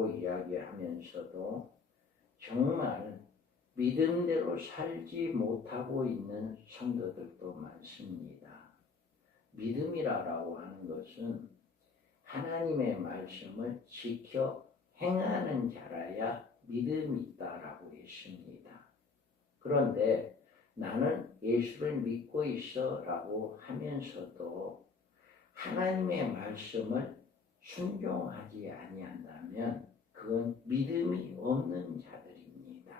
라고 이야기하면서도 정말 믿음대로 살지 못하고 있는 성도들도 많습니다. 믿음이라고 하는 것은 하나님의 말씀을 지켜 행하는 자라야 믿음이 있다라고 했습니다. 그런데 나는 예수를 믿고 있어 라고 하면서도 하나님의 말씀을 순종하지 아니한다면 그건 믿음이 없는 자들입니다.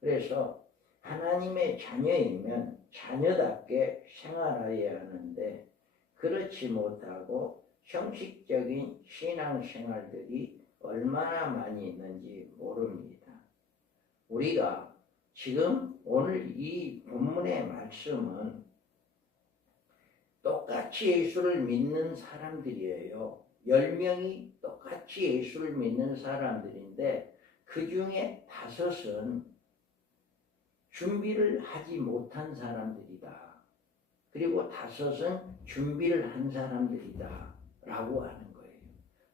그래서 하나님의 자녀이면 자녀답게 생활해야 하는데 그렇지 못하고 형식적인 신앙생활들이 얼마나 많이 있는지 모릅니다. 우리가 지금 오늘 이 본문의 말씀은 똑같이 예수를 믿는 사람들이에요. 10명이 똑같이 예수를 믿는 사람들인데 그 중에 5은 준비를 하지 못한 사람들이다. 그리고 5은 준비를 한 사람들이다 라고 하는 거예요.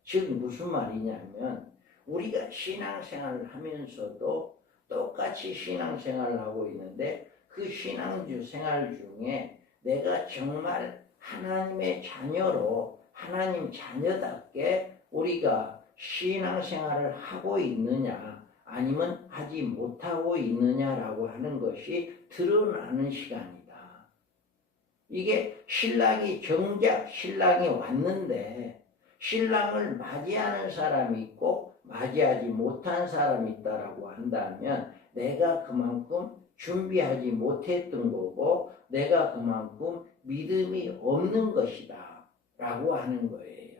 즉 무슨 말이냐면 우리가 신앙생활을 하면서도 똑같이 신앙생활을 하고 있는데 그 신앙생활 중에 내가 정말 하나님의 자녀로 하나님 자녀답게 우리가 신앙생활을 하고 있느냐 아니면 하지 못하고 있느냐라고 하는 것이 드러나는 시간이다. 이게 정작 신랑이 왔는데 신랑을 맞이하는 사람이 있고 맞이하지 못한 사람이 있다라고 한다면 내가 그만큼 준비하지 못했던 거고 내가 그만큼 믿음이 없는 것이다 라고 하는 거예요.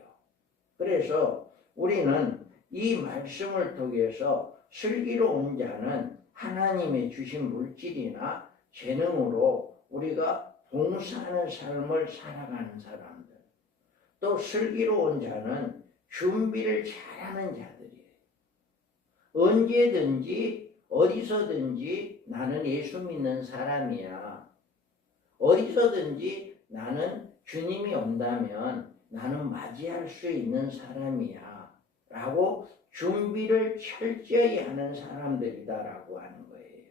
그래서 우리는 이 말씀을 통해서 슬기로운 자는 하나님의 주신 물질이나 재능으로 우리가 봉사하는 삶을 살아가는 사람들, 또 슬기로운 자는 준비를 잘하는 자들이에요. 언제든지 어디서든지 나는 예수 믿는 사람이야. 어디서든지 나는 주님이 온다면 나는 맞이할 수 있는 사람이야 라고 준비를 철저히 하는 사람들이다라고 하는 거예요.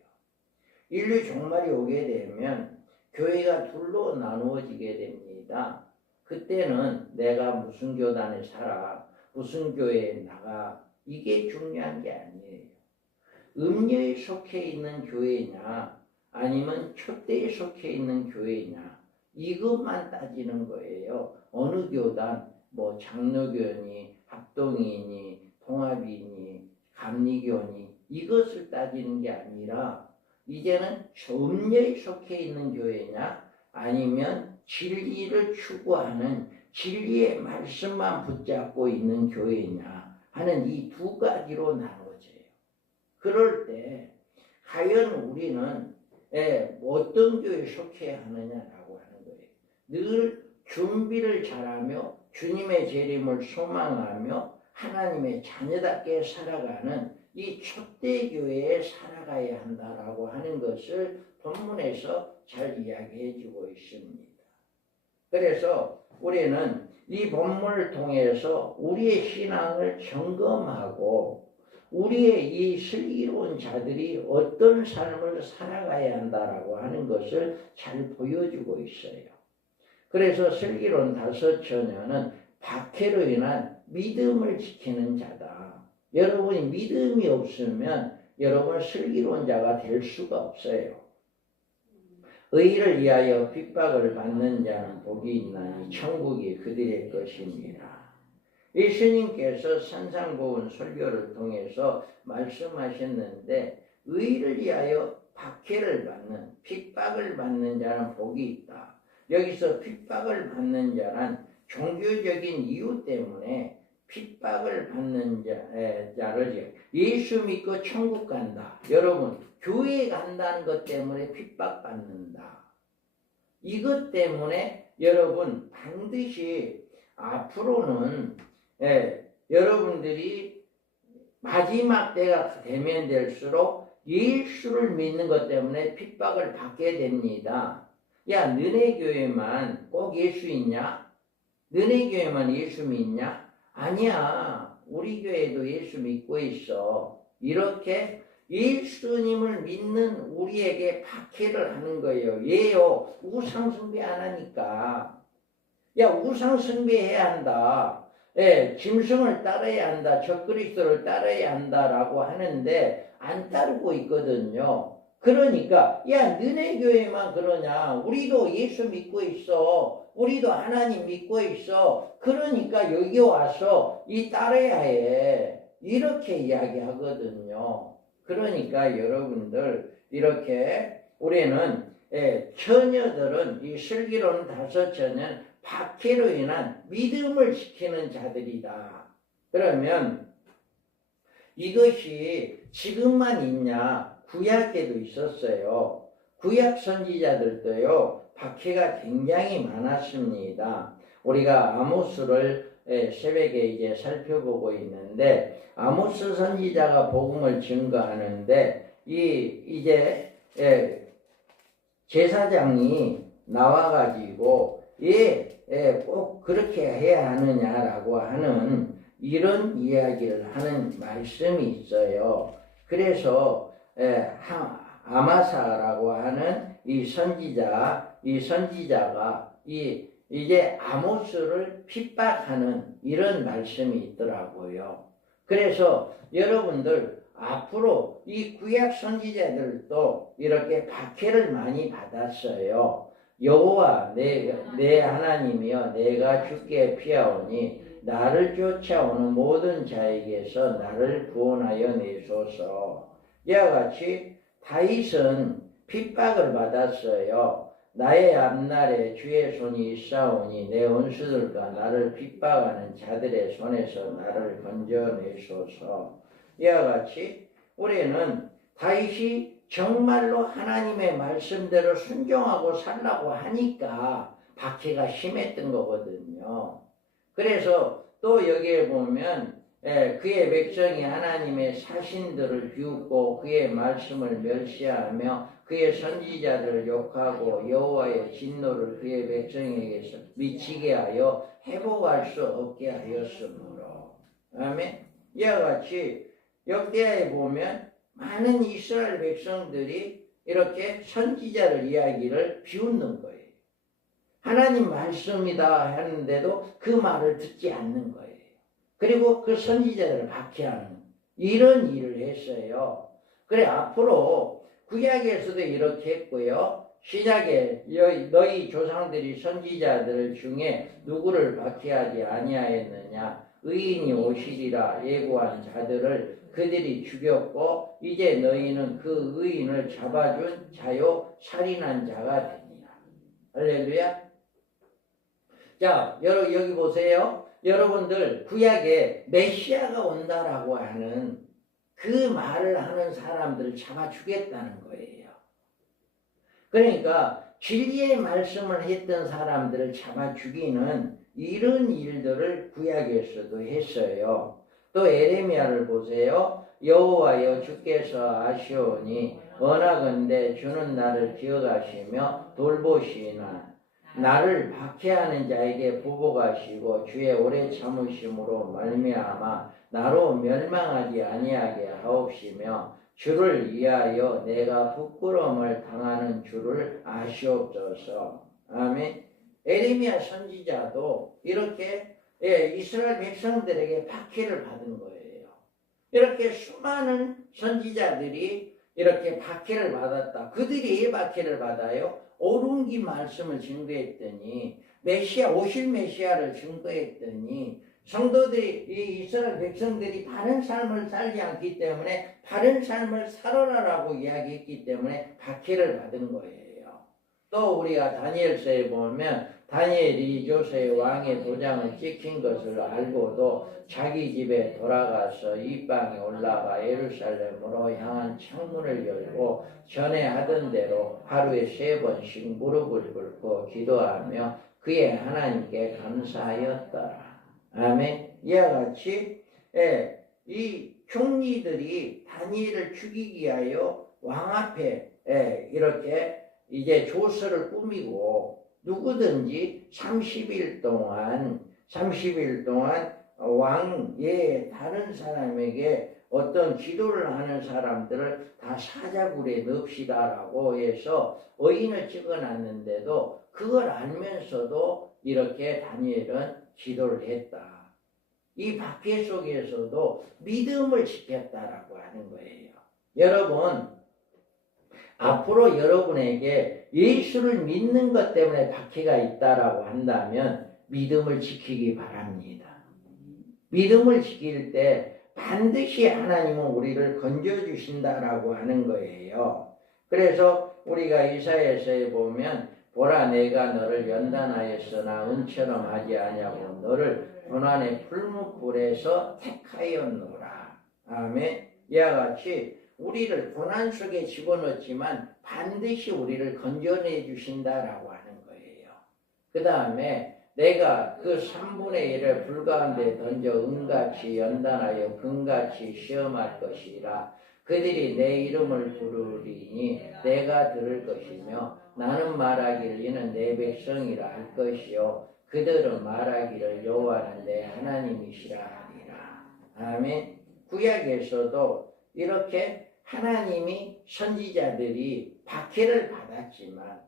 인류 종말이 오게 되면 교회가 둘로 나누어지게 됩니다. 그때는 내가 무슨 교단에 살아, 무슨 교회에 나가, 이게 중요한 게 아니에요. 음녀에 속해 있는 교회냐 아니면 촛대에 속해 있는 교회냐 이것만 따지는 거예요. 어느 교단, 뭐 장로교니 합동이니 통합이니 감리교니 이것을 따지는 게 아니라 이제는 음녀에 속해 있는 교회냐 아니면 진리를 추구하는 진리의 말씀만 붙잡고 있는 교회냐 하는 이 두 가지로 나눠져요. 그럴 때 과연 우리는 어떤 교회에 속해야 하느냐라고 하는 거예요. 늘 준비를 잘하며 주님의 재림을 소망하며 하나님의 자녀답게 살아가는 이 촛대교회에 살아가야 한다라고 하는 것을 본문에서 잘 이야기해 주고 있습니다. 그래서 우리는 이 본문을 통해서 우리의 신앙을 점검하고 우리의 이 슬기로운 자들이 어떤 삶을 살아가야 한다라고 하는 것을 잘 보여주고 있어요. 그래서 슬기로운 5 처녀는 박해로 인한 믿음을 지키는 자다. 여러분이 믿음이 없으면 여러분 슬기로운 자가 될 수가 없어요. 의를 위하여 핍박을 받는 자는 복이 있나니 천국이 그들의 것입니다. 예수님께서 산상보훈 설교를 통해서 말씀하셨는데 의를 위하여 박해를 받는 핍박을 받는 자는 복이 있다. 여기서 핍박을 받는 자란 종교적인 이유 때문에 핍박을 받는 자를 예수 믿고 천국 간다. 여러분 교회 간다는 것 때문에 핍박받는다. 이것 때문에 여러분 반드시 앞으로는 여러분들이 마지막 때가 되면 될수록 예수를 믿는 것 때문에 핍박을 받게 됩니다. 야, 너네 교회만 꼭 예수 있냐? 너네 교회만 예수 믿냐? 아니야. 우리 교회도 예수 믿고 있어. 이렇게 예수님을 믿는 우리에게 박해를 하는 거예요. 왜요? 우상숭배 안 하니까. 야, 우상숭배해야 한다. 예, 짐승을 따라야 한다. 적그리스도를 따라야 한다라고 하는데 안 따르고 있거든요. 그러니까 야, 너네 교회만 그러냐? 우리도 예수 믿고 있어. 우리도 하나님 믿고 있어. 그러니까 여기 와서 이 따라야 해. 이렇게 이야기하거든요. 그러니까 여러분들 이렇게 우리는 처녀들은 이 슬기로운 5처녀는 박해로 인한 믿음을 지키는 자들이다. 그러면 이것이 지금만 있냐? 구약에도 있었어요. 구약 선지자들도요, 박해가 굉장히 많았습니다. 우리가 아모스를 새벽에 이제 살펴보고 있는데, 아모스 선지자가 복음을 증거하는데, 이제 제사장이 나와가지고, 꼭 그렇게 해야 하느냐라고 하는 이런 이야기를 하는 말씀이 있어요. 그래서 아마사라고 하는 이 선지자가 이제 아모스를 핍박하는 이런 말씀이 있더라고요. 그래서 여러분들 앞으로 이 구약 선지자들도 이렇게 박해를 많이 받았어요. 여호와 내 하나님이여, 내가 주께 피하오니 나를 쫓아오는 모든 자에게서 나를 구원하여 내소서. 이와 같이 다윗은 핍박을 받았어요. 나의 앞날에 주의 손이 있사오니 내 원수들과 나를 핍박하는 자들의 손에서 나를 건져내소서. 이와 같이 우리는 다윗이 정말로 하나님의 말씀대로 순종하고 살라고 하니까 박해가 심했던 거거든요. 그래서 또 여기에 보면 그의 백성이 하나님의 사신들을 비웃고 그의 말씀을 멸시하며 그의 선지자들을 욕하고 여호와의 진노를 그의 백성에게서 미치게 하여 회복할 수 없게 하였으므로. 아멘. 이와 같이 역대하에 보면 많은 이스라엘 백성들이 이렇게 선지자를 이야기를 비웃는 거예요. 하나님 말씀이다 하는데도 그 말을 듣지 않는 거예요. 그리고 그 선지자들을 박해하는 이런 일을 했어요. 그래, 앞으로 구약에서도 이렇게 했고요. 신약에 너희 조상들이 선지자들 중에 누구를 박해하지 아니하였느냐? 의인이 오시리라 예고한 자들을 그들이 죽였고 이제 너희는 그 의인을 잡아준 자요 살인한 자가 되니라. 할렐루야. 자, 여기 보세요. 여러분들 구약에 메시아가 온다라고 하는 그 말을 하는 사람들을 잡아 죽였다는 거예요. 그러니까 진리의 말씀을 했던 사람들을 잡아 죽이는 이런 일들을 구약에서도 했어요. 또 에레미야를 보세요. 여호와여 주께서 아시오니 원하건대 주는 나를 기억하시며 돌보시나 나를 박해하는 자에게 보복하시고 주의 오래 참으심으로 말미암아 나로 멸망하지 아니하게 하옵시며 주를 위하여 내가 부끄러움을 당하는 줄을 아시옵소서. 아멘. 에레미야 선지자도 이렇게 이스라엘 백성들에게 박해를 받은 거예요. 이렇게 수많은 선지자들이 이렇게 박해를 받았다. 그들이 왜 박해를 받아요? 옳은기 말씀을 증거했더니 오실 메시아를 증거했더니 성도들이 이 이스라엘 백성들이 바른 삶을 살지 않기 때문에 바른 삶을 살아라라고 이야기했기 때문에 박해를 받은 거예요. 또 우리가 다니엘서에 보면 다니엘이 조세의 왕의 도장을 찍힌 것을 알고도 자기 집에 돌아가서 이방에 올라가 예루살렘으로 향한 창문을 열고 전에 하던 대로 하루에 3번씩 무릎을 꿇고 기도하며 그의 하나님께 감사하였더라. 아멘. 이와 같이 이 총리들이 다니엘을 죽이기 위하여 왕 앞에 이렇게 이제 조서를 꾸미고 누구든지 30일 동안 왕의 다른 사람에게 어떤 기도를 하는 사람들을 다 사자굴에 넣읍시다라고 해서 의인을 찍어놨는데도 그걸 알면서도 이렇게 다니엘은 기도를 했다. 이 박해 속에서도 믿음을 지켰다라고 하는 거예요. 여러분, 앞으로 여러분에게 예수를 믿는 것 때문에 박해가 있다라고 한다면 믿음을 지키기 바랍니다. 믿음을 지킬 때 반드시 하나님은 우리를 건져주신다라고 하는 거예요. 그래서 우리가 이사야서에 보면 보라 내가 너를 연단하였으나 은처럼 하지 아니하고 너를 고난의 풀무불에서 택하였노라. 아멘. 이와 같이 우리를 고난 속에 집어넣지만 반드시 우리를 건져내 주신다라고 하는 거예요. 그 다음에 내가 그 3분의 1을 불 가운데 던져 은같이 연단하여 금같이 시험할 것이라. 그들이 내 이름을 부르리니 내가 들을 것이며 나는 말하기를 이는 내 백성이라 할 것이요 그들은 말하기를 여호와는 내 하나님이시라 하리라. 아멘. 구약에서도 이렇게 하나님이 선지자들이 박해를 받았지만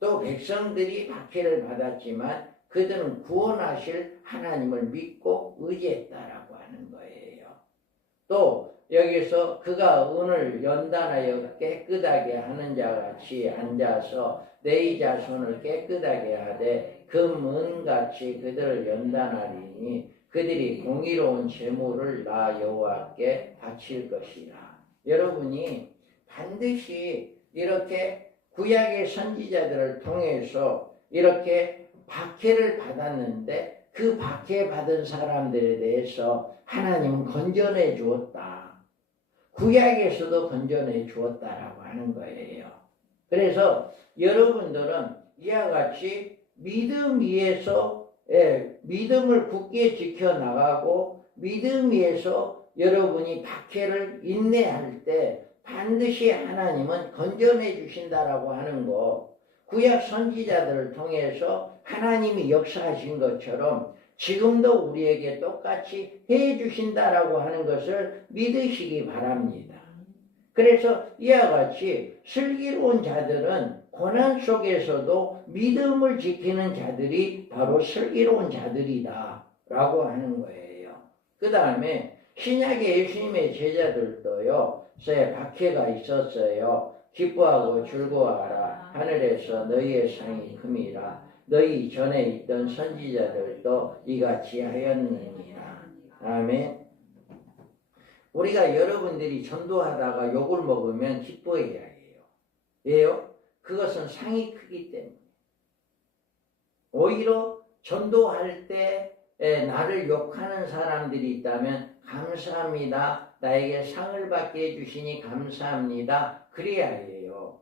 또 백성들이 박해를 받았지만 그들은 구원하실 하나님을 믿고 의지했다라고 하는 거예요. 또 여기서 그가 은을 연단하여 깨끗하게 하는 자같이 앉아서 내 자손을 깨끗하게 하되 금은같이 그들을 연단하리니 그들이 공의로운 제물을 나 여호와께 바칠 것이라. 여러분이 반드시 이렇게 구약의 선지자들을 통해서 이렇게 박해를 받았는데 그 박해 받은 사람들에 대해서 하나님은 건져내 주었다. 구약에서도 건져내 주었다라고 하는 거예요. 그래서 여러분들은 이와 같이 믿음 위에서 믿음을 굳게 지켜나가고 믿음 위에서 여러분이 박해를 인내할 때 반드시 하나님은 건져내 주신다라고 하는 거, 구약 선지자들을 통해서 하나님이 역사하신 것처럼 지금도 우리에게 똑같이 해 주신다라고 하는 것을 믿으시기 바랍니다. 그래서 이와 같이 슬기로운 자들은 고난 속에서도 믿음을 지키는 자들이 바로 슬기로운 자들이다 라고 하는 거예요. 그 다음에 신약의 예수님의 제자들도요, 박해가 있었어요. 기뻐하고 즐거워하라. 하늘에서 너희의 상이 큼이라. 너희 전에 있던 선지자들도 이같이 하였느니라. 아멘. 우리가 여러분들이 전도하다가 욕을 먹으면 기뻐해야 해요. 왜요? 그것은 상이 크기 때문에. 오히려 전도할 때 나를 욕하는 사람들이 있다면 감사합니다. 나에게 상을 받게 해주시니 감사합니다. 그래야 해요.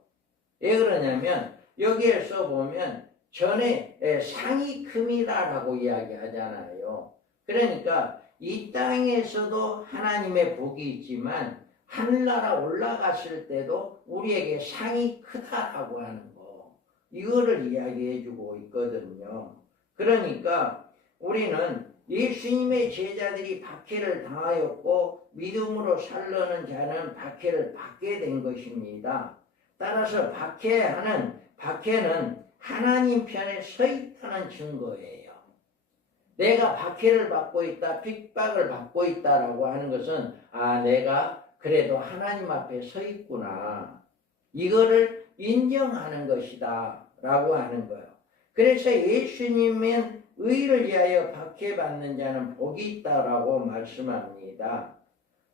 왜 그러냐면 여기에서 보면 전에 상이 큼이라라고 이야기하잖아요. 그러니까 이 땅에서도 하나님의 복이 있지만 하늘나라 올라갔을 때도 우리에게 상이 크다라고 하는 거, 이거를 이야기해 주고 있거든요. 그러니까 우리는 예수님의 제자들이 박해를 당하였고 믿음으로 살려는 자는 박해를 받게 된 것입니다. 따라서 박해는 하나님 편에 서 있다는 증거예요. 내가 박해를 받고 있다, 핍박을 받고 있다라고 하는 것은 내가 그래도 하나님 앞에 서 있구나, 이거를 인정하는 것이다 라고 하는 거예요. 그래서 예수님은 의를 위하여 박해받는 자는 복이 있다라고 말씀합니다.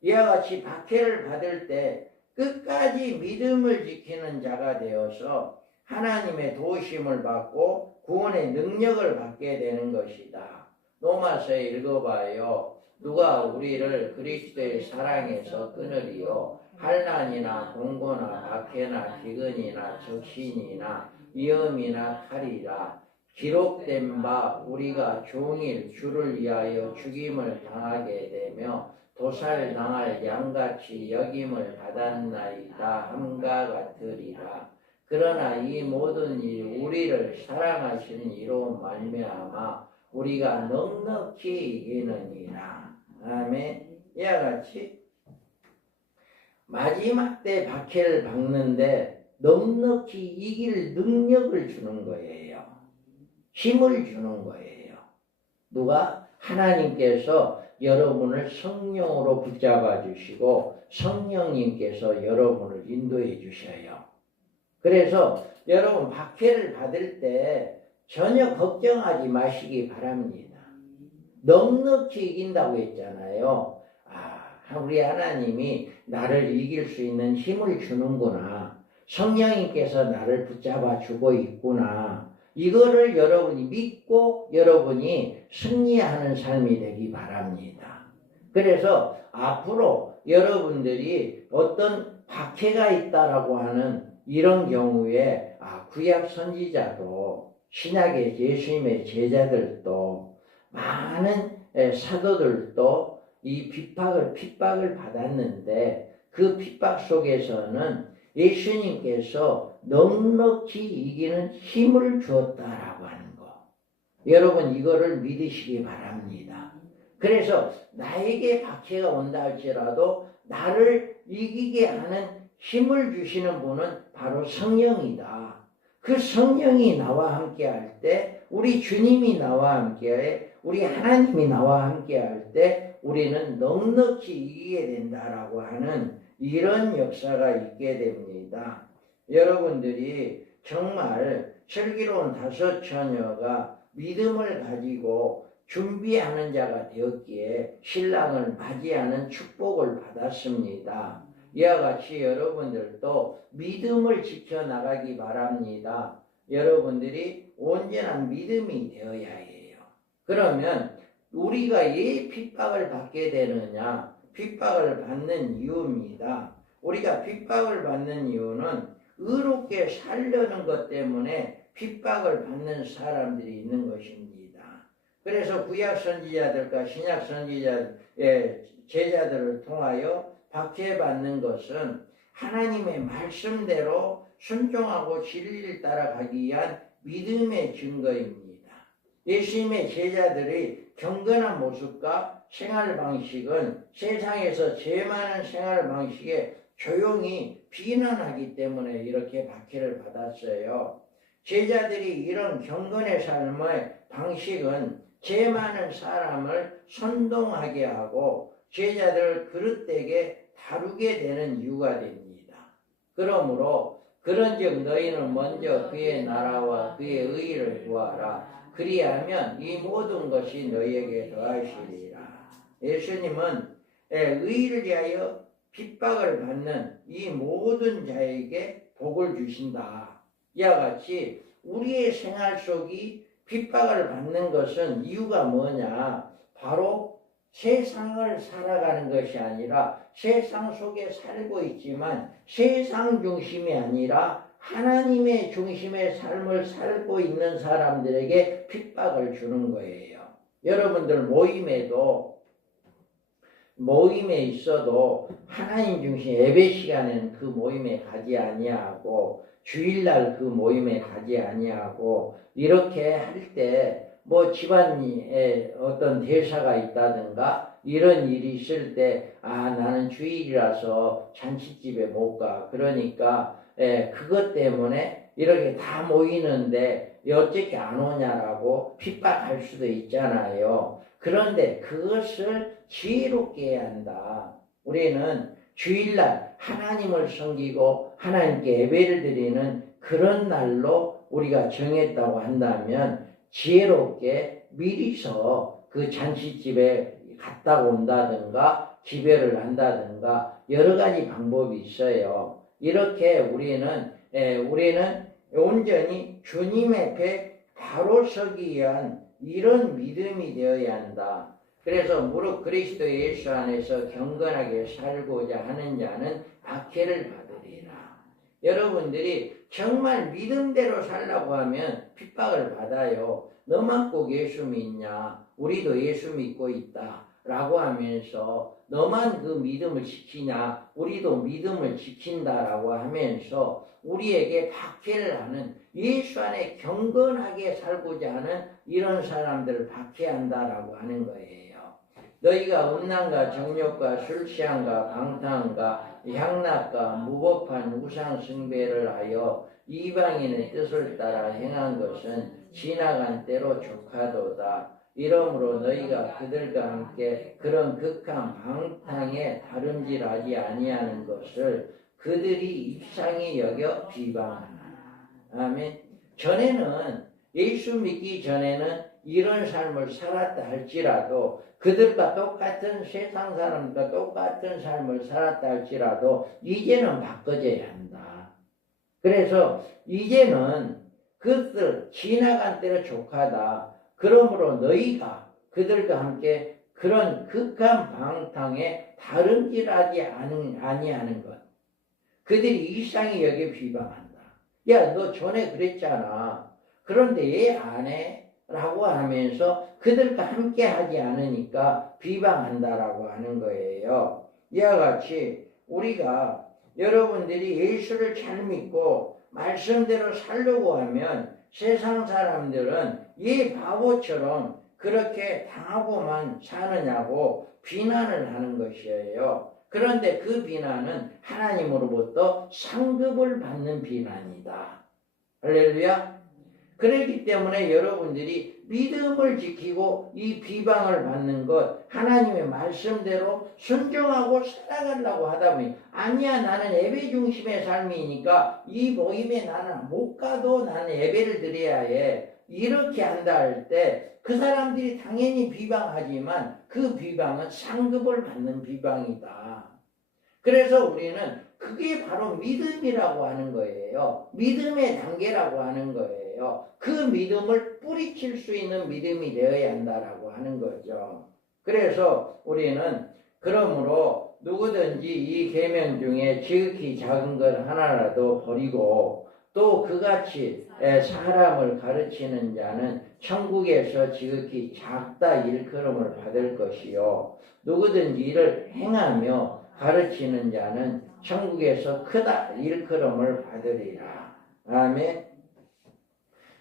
이와 같이 박해를 받을 때 끝까지 믿음을 지키는 자가 되어서 하나님의 도우심을 받고 구원의 능력을 받게 되는 것이다. 로마서에 읽어봐요. 누가 우리를 그리스도의 사랑에서 끊으리요? 환난이나 공고나 박해나 기근이나 적신이나 위험이나 칼이라. 기록된 바 우리가 종일 주를 위하여 죽임을 당하게 되며 도살당할 양같이 여김을 받았나이다 함과 같으리라. 그러나 이 모든 일이 우리를 사랑하시는 이로 말미암아 우리가 넉넉히 이기느니라. 아멘. 이와 같이 마지막 때 박해를 박는데 넉넉히 이길 능력을 주는 거예요. 힘을 주는 거예요. 누가? 하나님께서 여러분을 성령으로 붙잡아 주시고 성령님께서 여러분을 인도해 주셔요. 그래서 여러분 박해를 받을 때 전혀 걱정하지 마시기 바랍니다. 넉넉히 이긴다고 했잖아요. 우리 하나님이 나를 이길 수 있는 힘을 주는구나. 성령님께서 나를 붙잡아 주고 있구나. 이거를 여러분이 믿고 여러분이 승리하는 삶이 되기 바랍니다. 그래서 앞으로 여러분들이 어떤 박해가 있다라고 하는 이런 경우에 구약 선지자도 신약의 예수님의 제자들도 많은 사도들도 이 핍박을 받았는데 그 핍박 속에서는 예수님께서 넉넉히 이기는 힘을 주었다라고 하는 거. 여러분 이거를 믿으시기 바랍니다. 그래서 나에게 박해가 온다 할지라도 나를 이기게 하는 힘을 주시는 분은 바로 성령이다. 그 성령이 나와 함께 할 때, 우리 주님이 나와 함께 해, 우리 하나님이 나와 함께 할 때 우리는 넉넉히 이기게 된다라고 하는 이런 역사가 있게 됩니다. 여러분들이 정말 슬기로운 다섯 처녀가 믿음을 가지고 준비하는 자가 되었기에 신랑을 맞이하는 축복을 받았습니다. 이와 같이 여러분들도 믿음을 지켜나가기 바랍니다. 여러분들이 온전한 믿음이 되어야 해요. 그러면 우리가 왜 핍박을 받게 되느냐? 핍박을 받는 이유입니다. 우리가 핍박을 받는 이유는 의롭게 살려는 것 때문에 핍박을 받는 사람들이 있는 것입니다. 그래서 구약 선지자들과 신약 선지자의 제자들을 통하여 박해받는 것은 하나님의 말씀대로 순종하고 진리를 따라가기 위한 믿음의 증거입니다. 예수님의 제자들의 경건한 모습과 생활 방식은 세상에서 제일 많은 생활 방식에 조용히 비난하기 때문에 이렇게 박해를 받았어요. 제자들이 이런 경건의 삶의 방식은 제일 많은 사람을 선동하게 하고 제자들을 그릇되게 다루게 되는 이유가 됩니다. 그러므로 그런즉 너희는 먼저 그의 나라와 그의 의를 구하라. 그리하면 이 모든 것이 너희에게 더하시리라. 예수님은 의를 위하여 핍박을 받는 이 모든 자에게 복을 주신다. 이와 같이 우리의 생활 속이 핍박을 받는 것은 이유가 뭐냐? 바로 세상을 살아가는 것이 아니라 세상 속에 살고 있지만 세상 중심이 아니라 하나님의 중심의 삶을 살고 있는 사람들에게 핍박을 주는 거예요. 여러분들 모임에 있어도 하나님 중심 예배 시간에는 그 모임에 가지 아니하고 주일날 그 모임에 가지 아니하고 이렇게 할 때 뭐 집안에 어떤 대사가 있다든가 이런 일이 있을 때 나는 주일이라서 잔치집에 못 가. 그러니까 그것 때문에 이렇게 다 모이는데 어떻게 안 오냐라고 핍박할 수도 있잖아요. 그런데 그것을 지혜롭게 해야 한다. 우리는 주일날 하나님을 섬기고 하나님께 예배를 드리는 그런 날로 우리가 정했다고 한다면 지혜롭게 미리서 그 잔치집에 갔다 온다든가 기별을 한다든가 여러 가지 방법이 있어요. 이렇게 우리는 온전히 주님 앞에 바로 서기 위한 이런 믿음이 되어야 한다. 그래서 무릇 그리스도 예수 안에서 경건하게 살고자 하는 자는 박해를 받으리라. 여러분들이 정말 믿음대로 살라고 하면 핍박을 받아요. 너만 꼭 예수 믿냐? 우리도 예수 믿고 있다. 라고 하면서 너만 그 믿음을 지키냐 우리도 믿음을 지킨다라고 하면서 우리에게 박해를 하는 예수 안에 경건하게 살고자 하는 이런 사람들을 박해한다라고 하는 거예요. 너희가 음란과 정욕과 술 취함과 방탕과 향락과 무법한 우상 숭배를 하여 이방인의 뜻을 따라 행한 것은 지나간 때로 족하도다. 이러므로 너희가 그들과 함께 그런 극한 방탕에 다름질하지 아니하는 것을 그들이 입상히 여겨 비방하나. 아멘. 전에는 예수 믿기 전에는 이런 삶을 살았다 할지라도 그들과 똑같은 세상 사람과 똑같은 삶을 살았다 할지라도 이제는 바꿔져야 한다. 그래서 이제는 그들 지나간 때로 족하다. 그러므로 너희가 그들과 함께 그런 극한 방탕에 다름질하지 아니하는 것. 그들이 일상이 여기에 비방한다. 야, 너 전에 그랬잖아. 그런데 왜 안 해? 라고 하면서 그들과 함께 하지 않으니까 비방한다라고 하는 거예요. 이와 같이 우리가 여러분들이 예수를 잘 믿고 말씀대로 살려고 하면 세상 사람들은 이 바보처럼 그렇게 당하고만 사느냐고 비난을 하는 것이에요. 그런데 그 비난은 하나님으로부터 상급을 받는 비난이다. 할렐루야. 그렇기 때문에 여러분들이 믿음을 지키고 이 비방을 받는 것 하나님의 말씀대로 순종하고 살아가려고 하다 보니 아니야 나는 예배 중심의 삶이니까 이 모임에 나는 못 가도 나는 예배를 드려야 해. 이렇게 한다 할 때 그 사람들이 당연히 비방하지만 그 비방은 상급을 받는 비방이다. 그래서 우리는 그게 바로 믿음이라고 하는 거예요. 믿음의 단계라고 하는 거예요. 그 믿음을 뿌리칠 수 있는 믿음이 되어야 한다라고 하는 거죠. 그래서 우리는 그러므로 누구든지 이 계명 중에 지극히 작은 것 하나라도 버리고 또 그같이 사람을 가르치는 자는 천국에서 지극히 작다 일컬음을 받을 것이요 누구든지 이를 행하며 가르치는 자는 천국에서 크다 일컬음을 받으리라. 아멘.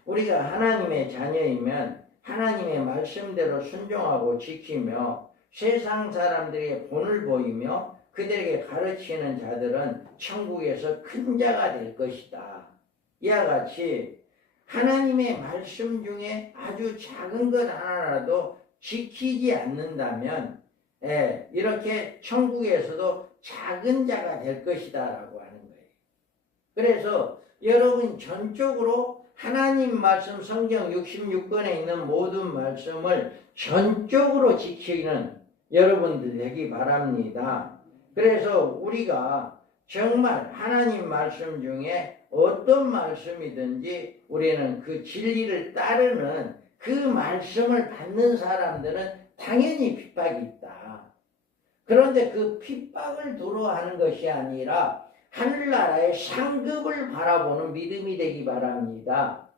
우리가 하나님의 자녀이면 하나님의 말씀대로 순종하고 지키며 세상 사람들에게 본을 보이며 그들에게 가르치는 자들은 천국에서 큰 자가 될 것이다. 이와 같이 하나님의 말씀 중에 아주 작은 것 하나라도 지키지 않는다면 이렇게 천국에서도 작은 자가 될 것이다 라고 하는 거예요. 그래서 여러분 전적으로 하나님 말씀 성경 66권에 있는 모든 말씀을 전적으로 지키는 여러분들 되기 바랍니다. 그래서 우리가 정말 하나님 말씀 중에 어떤 말씀이든지 우리는 그 진리를 따르는 그 말씀을 받는 사람들은 당연히 핍박이 있다. 그런데 그 핍박을 두려워하는 것이 아니라 하늘나라의 상급을 바라보는 믿음이 되기 바랍니다.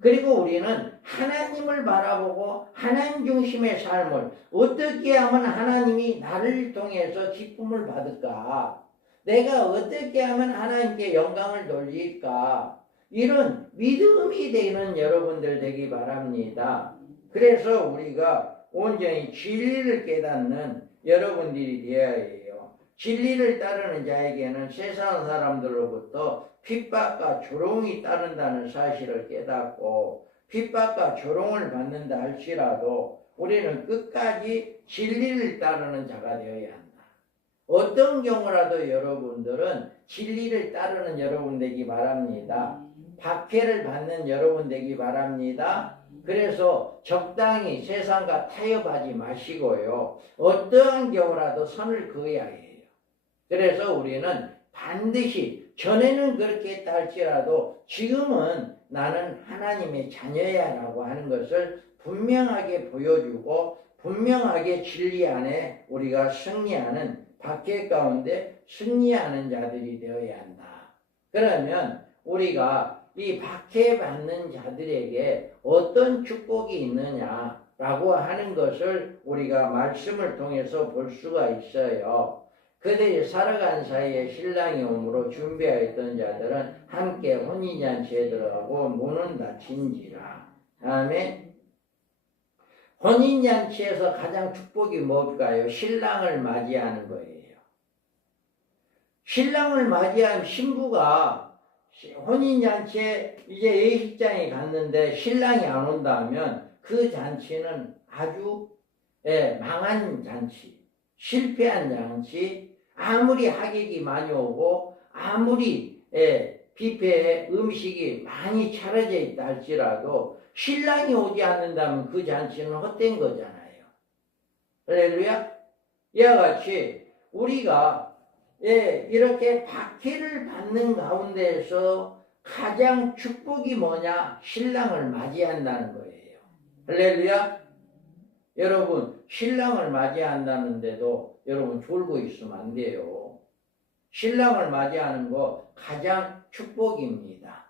그리고 우리는 하나님을 바라보고 하나님 중심의 삶을 어떻게 하면 하나님이 나를 통해서 기쁨을 받을까? 내가 어떻게 하면 하나님께 영광을 돌릴까? 이런 믿음이 되는 여러분들 되기 바랍니다. 그래서 우리가 온전히 진리를 깨닫는 여러분들이 되어야 해요. 진리를 따르는 자에게는 세상 사람들로부터 핍박과 조롱이 따른다는 사실을 깨닫고 핍박과 조롱을 받는다 할지라도 우리는 끝까지 진리를 따르는 자가 되어야 한다. 어떤 경우라도 여러분들은 진리를 따르는 여러분 되기 바랍니다. 박해를 받는 여러분 되기 바랍니다. 그래서 적당히 세상과 타협하지 마시고요. 어떠한 경우라도 선을 그어야 해요. 그래서 우리는 반드시 전에는 그렇게 했다 할지라도 지금은 나는 하나님의 자녀야 라고 하는 것을 분명하게 보여주고 분명하게 진리 안에 우리가 승리하는 박해 가운데 승리하는 자들이 되어야 한다. 그러면 우리가 이 박해받는 자들에게 어떤 축복이 있느냐? 라고 하는 것을 우리가 말씀을 통해서 볼 수가 있어요. 그들이 살아간 사이에 신랑이 오므로 준비하였던 자들은 함께 혼인잔치에 들어가고 문은 닫힌지라. 다음에 혼인잔치에서 가장 축복이 뭘까요? 신랑을 맞이하는 거예요. 신랑을 맞이한 신부가 혼인잔치에 이제 예식장에 갔는데 신랑이 안 온다 하면 그 잔치는 아주 망한 잔치, 실패한 잔치, 아무리 하객이 많이 오고 아무리 뷔페에 음식이 많이 차려져 있다 할지라도 신랑이 오지 않는다면 그 잔치는 헛된 거잖아요. 할렐루야. 이와 같이 우리가 이렇게 박해를 받는 가운데에서 가장 축복이 뭐냐? 신랑을 맞이한다는 거예요. 할렐루야. 여러분, 신랑을 맞이한다는데도 여러분 졸고 있으면 안 돼요. 신랑을 맞이하는 거 가장 축복입니다.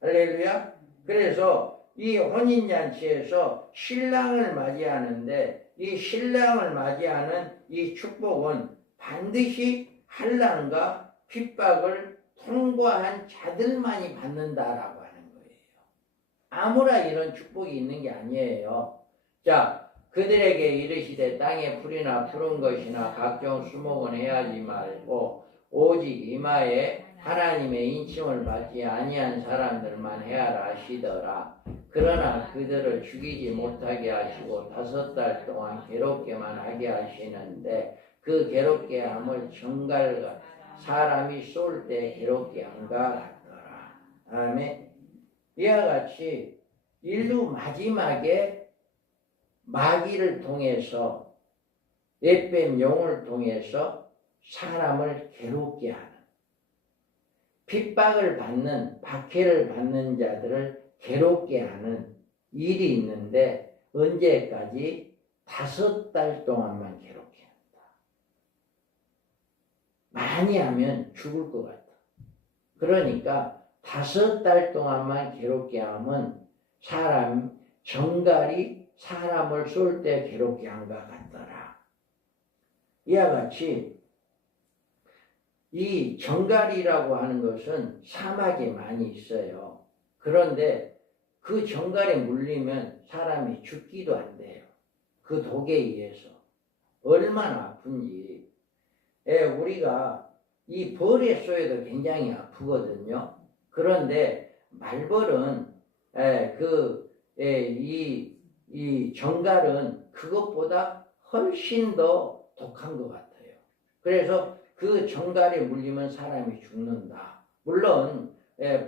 할렐루야. 그래서 이 혼인잔치에서 신랑을 맞이하는데 이 신랑을 맞이하는 이 축복은 반드시 환난과 핍박을 통과한 자들만이 받는다라고 하는 거예요. 아무나 이런 축복이 있는 게 아니에요. 자, 그들에게 이르시되 땅에 풀이나 푸른 것이나 각종 수목은 해하지 말고 오직 이마에 하나님의 인침을 받지 아니한 사람들만 해하라 하시더라. 그러나 그들을 죽이지 못하게 하시고 5달 동안 괴롭게만 하게 하시는데 그 괴롭게 함을 정갈과 사람이 쏠 때 괴롭게 함과 같더라. 아멘. 이와 같이 인류 마지막에 마귀를 통해서 옛뱀 용을 통해서 사람을 괴롭게 하는 핍박을 받는 박해를 받는 자들을 괴롭게 하는 일이 있는데 언제까지? 5달 동안만 괴롭게 한다. 많이 하면 죽을 것 같다. 그러니까 5달 동안만 괴롭게 하면 정갈이 사람을 쏠 때 괴롭게 한것 같더라. 이와 같이 이 정갈이라고 하는 것은 사막에 많이 있어요. 그런데 그 정갈에 물리면 사람이 죽기도 한대요. 그 독에 의해서. 얼마나 아픈지. 우리가 이 벌에 쏘여도 굉장히 아프거든요. 그런데 말벌은 이 정갈은 그것보다 훨씬 더 독한 것 같아요. 그래서 그 정갈에 물리면 사람이 죽는다. 물론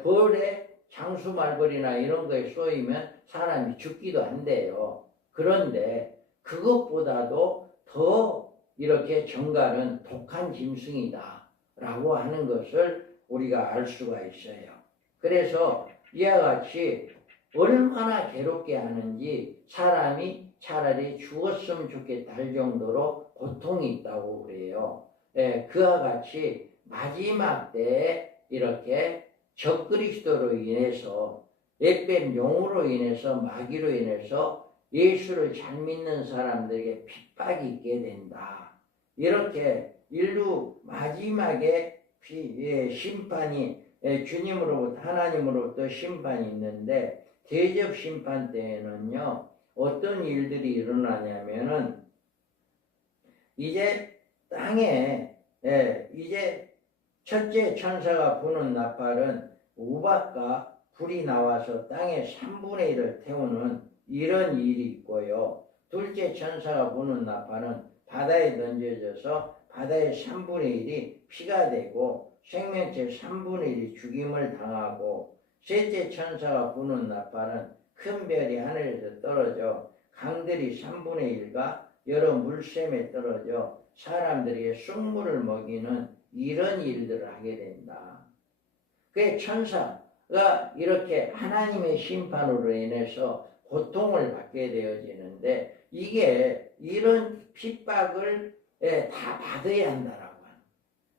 벌에 장수 말벌이나 이런 거에 쏘이면 사람이 죽기도 한대요. 그런데 그것보다도 더 이렇게 정갈은 독한 짐승이다 라고 하는 것을 우리가 알 수가 있어요. 그래서 이와 같이 얼마나 괴롭게 하는지 사람이 차라리 죽었으면 좋겠다 할 정도로 고통이 있다고 그래요. 그와 같이 마지막 때에 이렇게 적그리스도로 인해서 옛뱀 용으로 인해서 마귀로 인해서 예수를 잘 믿는 사람들에게 핍박이 있게 된다. 이렇게 인류 마지막에 심판이 주님으로부터 하나님으로부터 심판이 있는데 대접 심판 때에는요 어떤 일들이 일어나냐면은 이제 땅에 이제 첫째 천사가 부는 나팔은 우박과 불이 나와서 땅의 3분의 1을 태우는 이런 일이 있고요. 둘째 천사가 부는 나팔은 바다에 던져져서 바다의 3분의 1이 피가 되고 생명체 3분의 1이 죽임을 당하고 셋째 천사가 부는 나팔은 큰 별이 하늘에서 떨어져 강들이 3분의 1과 여러 물샘에 떨어져 사람들에게 쑥물을 먹이는 이런 일들을 하게 된다. 그 천사가 이렇게 하나님의 심판으로 인해서 고통을 받게 되어지는데 이게 이런 핍박을 다 받아야 한다라고 하는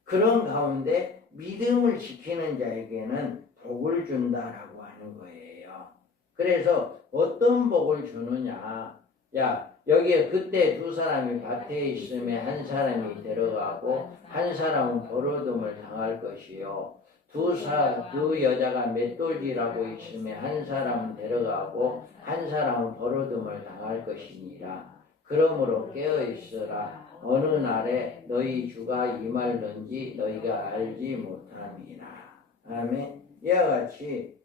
그런 가운데 믿음을 지키는 자에게는 복을 준다라고 하는 거예요. 그래서 어떤 복을 주느냐? 야, 여기에 그때 두 사람이 밭에 있으면 한 사람이 데려가고 한 사람은 버러움을 당할 것이요. 두 여자가 맷돌질하고 있으면 한 사람은 데려가고 한 사람은 버러움을 당할 것이니라. 그러므로 깨어 있으라. 어느 날에 너희 주가 임할는지 너희가 알지 못함이라. 아멘. 이와 같이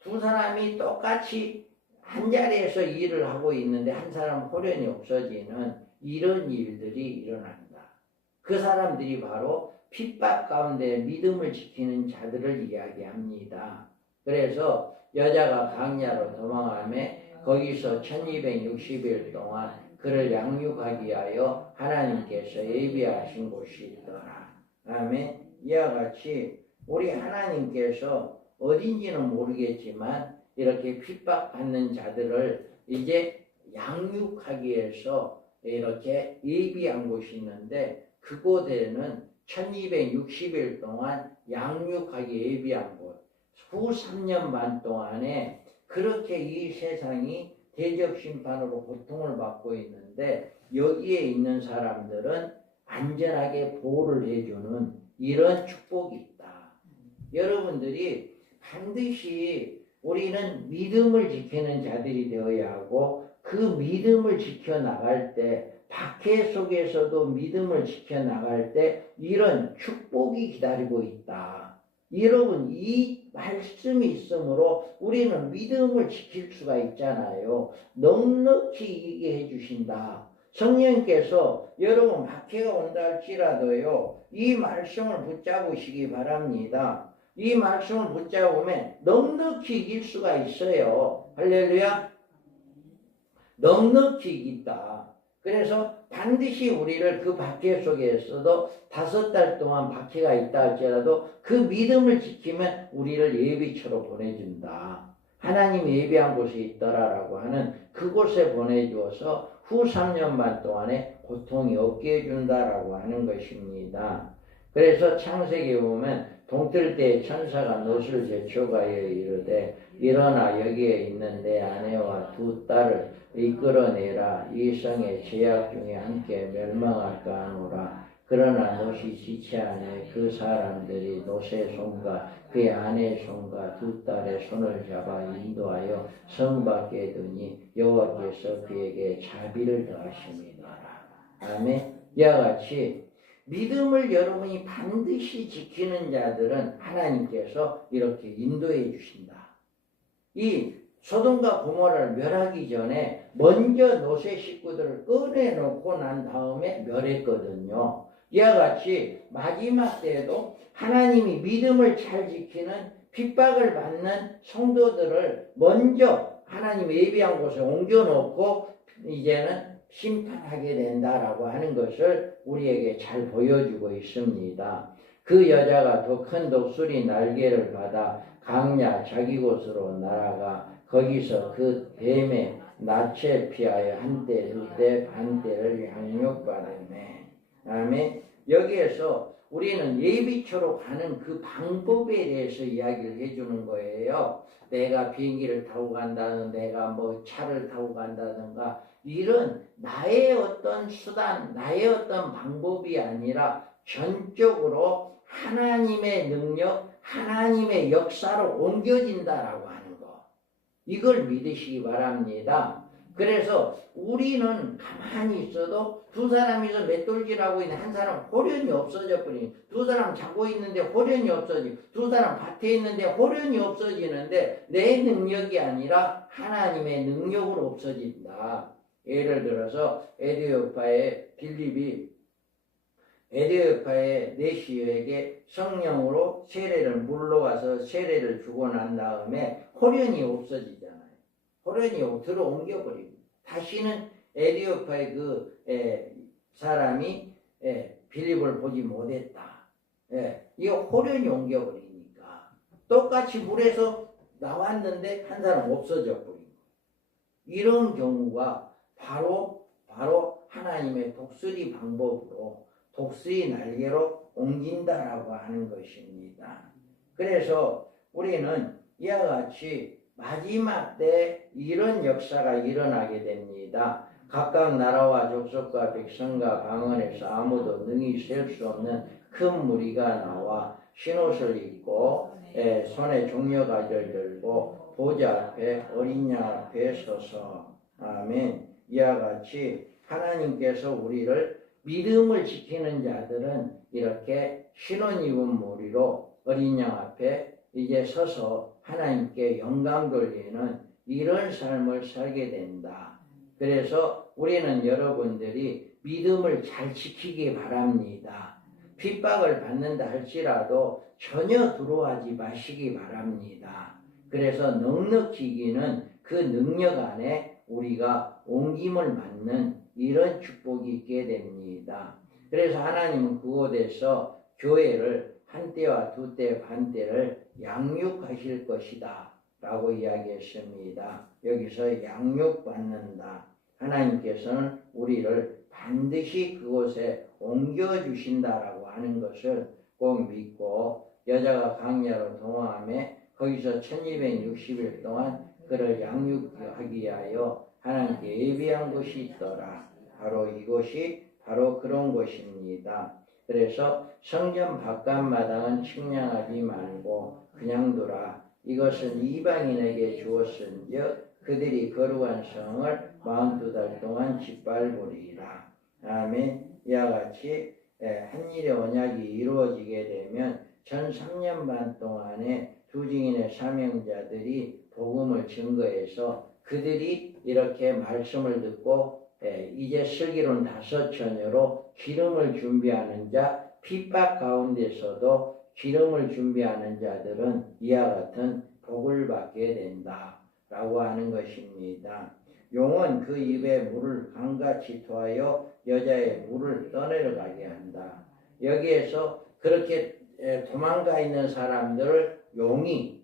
두 사람이 똑같이 한 자리에서 일을 하고 있는데 한 사람 호련이 없어지는 이런 일들이 일어난다. 그 사람들이 바로 핍박 가운데 믿음을 지키는 자들을 이야기합니다. 그래서 여자가 광야로 도망하며 거기서 1260일 동안 그를 양육하기 위하여 하나님께서 예비하신 곳이 있더라. 아멘. 이와 같이 우리 하나님께서 어딘지는 모르겠지만 이렇게 핍박받는 자들을 이제 양육하기 위해서 이렇게 예비한 곳이 있는데 그곳에는 1260일 동안 양육하기 예비한 곳, 후 3년 반 동안에 그렇게 이 세상이 대적심판으로 고통을 받고 있는데 여기에 있는 사람들은 안전하게 보호를 해주는 이런 축복이 있다. 여러분들이 반드시 우리는 믿음을 지키는 자들이 되어야 하고 그 믿음을 지켜나갈 때 박해 속에서도 믿음을 지켜나갈 때 이런 축복이 기다리고 있다. 여러분 이 말씀이 있으므로 우리는 믿음을 지킬 수가 있잖아요. 넉넉히 이기게 해주신다. 성령께서 여러분 박해가 온다 할지라도요 이 말씀을 붙잡으시기 바랍니다. 이 말씀을 붙잡으면 넉넉히 이길 수가 있어요. 할렐루야. 넉넉히 이긴다. 그래서 반드시 우리를 그 박해 속에서도 5달 동안 박해가 있다 할지라도 그 믿음을 지키면 우리를 예비처로 보내준다. 하나님이 예비한 곳이 있더라라고 하는 그곳에 보내주어서 후 3년 반 동안에 고통이 없게 해준다라고 하는 것입니다. 그래서 창세기에 보면 동틀 때 천사가 롯을 제쳐가여 이르되 일어나 여기에 있는 내 아내와 두 딸을 이끌어내라. 이 성의 죄악 중에 함께 멸망할까 하노라. 그러나 롯이 지체하니 그 사람들이 롯의 손과 그의 아내의 손과 두 딸의 손을 잡아 인도하여 성 밖에 두니 여호와께서 그에게 자비를 더하심이더라. 아멘. 이와 같이 믿음을 여러분이 반드시 지키는 자들은 하나님께서 이렇게 인도해 주신다. 이 소돔과 고모라를 멸하기 전에 먼저 롯의 식구들을 꺼내놓고 난 다음에 멸했거든요. 이와 같이 마지막 때에도 하나님이 믿음을 잘 지키는 핍박을 받는 성도들을 먼저 하나님 예비한 곳에 옮겨놓고 이제는 심판하게 된다라고 하는 것을 우리에게 잘 보여주고 있습니다. 그 여자가 더 큰 독수리 날개를 받아 강야 자기 곳으로 날아가 거기서 그 뱀의 낯에 피하여 한때 두때 반때를 양육받았네. 다음에 여기에서 우리는 예비처로 가는 그 방법에 대해서 이야기를 해주는 거예요. 내가 비행기를 타고 간다든 내가 뭐 차를 타고 간다든가 이런 나의 어떤 수단, 나의 어떤 방법이 아니라 전적으로 하나님의 능력, 하나님의 역사로 옮겨진다라고 하는 거. 이걸 믿으시기 바랍니다. 그래서 우리는 가만히 있어도 두 사람이서 맷돌질하고 있는 한 사람 호련이 없어져 버리는, 두 사람 자고 있는데 호련이 없어지고, 두 사람 밭에 있는데 호련이 없어지는데 내 능력이 아니라 하나님의 능력으로 없어진다. 예를 들어서 에디오파의 빌립이 에디오파의 네시에게 성령으로 세례를 물러와서 세례를 주고 난 다음에 호련이 없어지잖아요. 호련이 들어 옮겨버리고 다시는 에디오파의 그 사람이 빌립을 보지 못했다. 이 호련이 옮겨버리니까 똑같이 물에서 나왔는데 한 사람 없어져 버리고 이런 경우가 바로 하나님의 독수리 방법으로 독수리 날개로 옮긴다라고 하는 것입니다. 그래서 우리는 이와 같이 마지막 때 이런 역사가 일어나게 됩니다. 각각 나라와 족속과 백성과 방언에서 아무도 능히 셀 수 없는 큰 무리가 나와 흰옷을 입고 손에 종려가지를 들고 보좌 앞에 어린 양 앞에 서서 아멘. 이와 같이 하나님께서 우리를 믿음을 지키는 자들은 이렇게 흰옷 입은 무리로 어린 양 앞에 이제 서서 하나님께 영광 돌리는 이런 삶을 살게 된다. 그래서 우리는 여러분들이 믿음을 잘 지키기 바랍니다. 핍박을 받는다 할지라도 전혀 두려워하지 마시기 바랍니다. 그래서 넉넉히 이기는 그 능력 안에 우리가 옮김을 받는 이런 축복이 있게 됩니다. 그래서 하나님은 그곳에서 교회를 한때와 두때 반때를 양육하실 것이다 라고 이야기했습니다. 여기서 양육받는다. 하나님께서는 우리를 반드시 그곳에 옮겨주신다라고 하는 것을 꼭 믿고 여자가 강야로 동화함에 거기서 1260일 동안 그를 양육하기 위하여 하나님께 예비한 곳이 있더라. 바로 이곳이 바로 그런 곳입니다. 그래서 성전 바깥마당은 측량하지 말고 그냥 두라. 이것은 이방인에게 주었은즉 그들이 거룩한 성을 42달 동안 짓밟으리라. 아멘. 이와 같이 한 일의 언약이 이루어지게 되면 전 3년 반 동안에 두 증인의 사명자들이 복음을 증거해서 그들이 이렇게 말씀을 듣고 이제 슬기로운 5처녀로 기름을 준비하는 자, 핍박 가운데서도 기름을 준비하는 자들은 이와 같은 복을 받게 된다 라고 하는 것입니다. 용은 그 입에 물을 강같이 토하여 여자의 물을 떠내려가게 한다. 여기에서 그렇게 도망가 있는 사람들을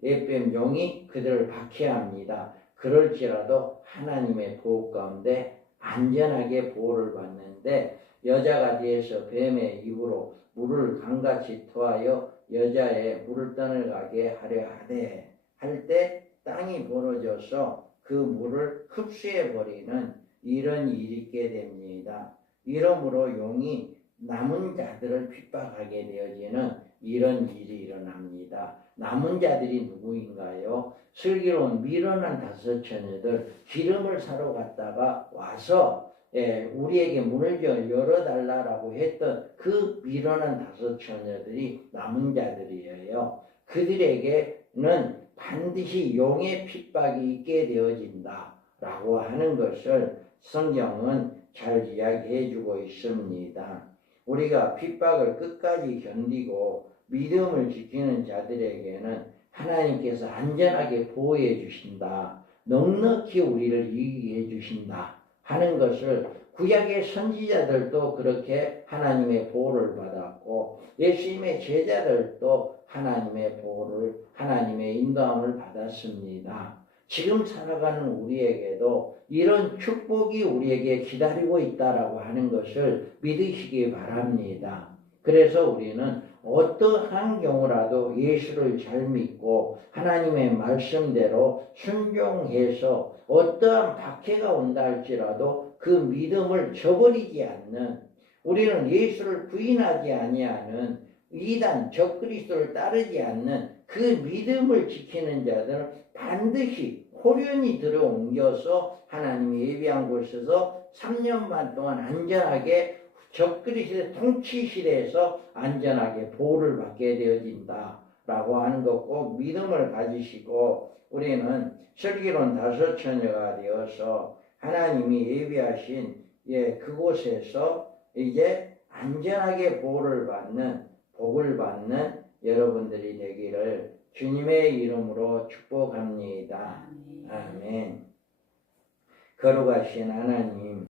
에뱀 용이 그들을 박해합니다. 그럴지라도 하나님의 보호 가운데 안전하게 보호를 받는데 여자가 뒤에서 뱀의 입으로 물을 강같이 토하여 여자의 물을 떠내려가게 하려 하되 할 때 땅이 벌어져서 그 물을 흡수해버리는 이런 일이 있게 됩니다. 이러므로 용이 남은 자들을 핍박하게 되어지는 이런 일이 일어납니다. 남은 자들이 누구인가요? 슬기로운 미련한 5처녀들 기름을 사러 갔다가 와서 우리에게 문을 열어달라고 했던 그 미련한 5처녀들이 남은 자들이에요. 그들에게는 반드시 용의 핍박이 있게 되어진다 라고 하는 것을 성경은 잘 이야기해 주고 있습니다. 우리가 핍박을 끝까지 견디고 믿음을 지키는 자들에게는 하나님께서 안전하게 보호해 주신다. 넉넉히 우리를 이기게 해 주신다 하는 것을 구약의 선지자들도 그렇게 하나님의 보호를 받았고 예수님의 제자들도 하나님의 보호를 하나님의 인도함을 받았습니다. 지금 살아가는 우리에게도 이런 축복이 우리에게 기다리고 있다라고 하는 것을 믿으시기 바랍니다. 그래서 우리는 어떠한 경우라도 예수를 잘 믿고 하나님의 말씀대로 순종해서 어떠한 박해가 온다 할지라도 그 믿음을 저버리지 않는, 우리는 예수를 부인하지 아니하는 이단 적그리스도를 따르지 않는 그 믿음을 지키는 자들은 반드시 호련히 들어옮겨서 하나님이 예비한 곳에서 3년 반 동안 안전하게 적그리스도의 통치실에서 안전하게 보호를 받게 되어진다 라고 하는 것 꼭 믿음을 가지시고 우리는 슬기로운 5처녀가 되어서 하나님이 예비하신 그곳에서 이제 안전하게 보호를 받는, 복을 받는 여러분들이 되기를 주님의 이름으로 축복합니다. 아멘. 거룩하신 하나님,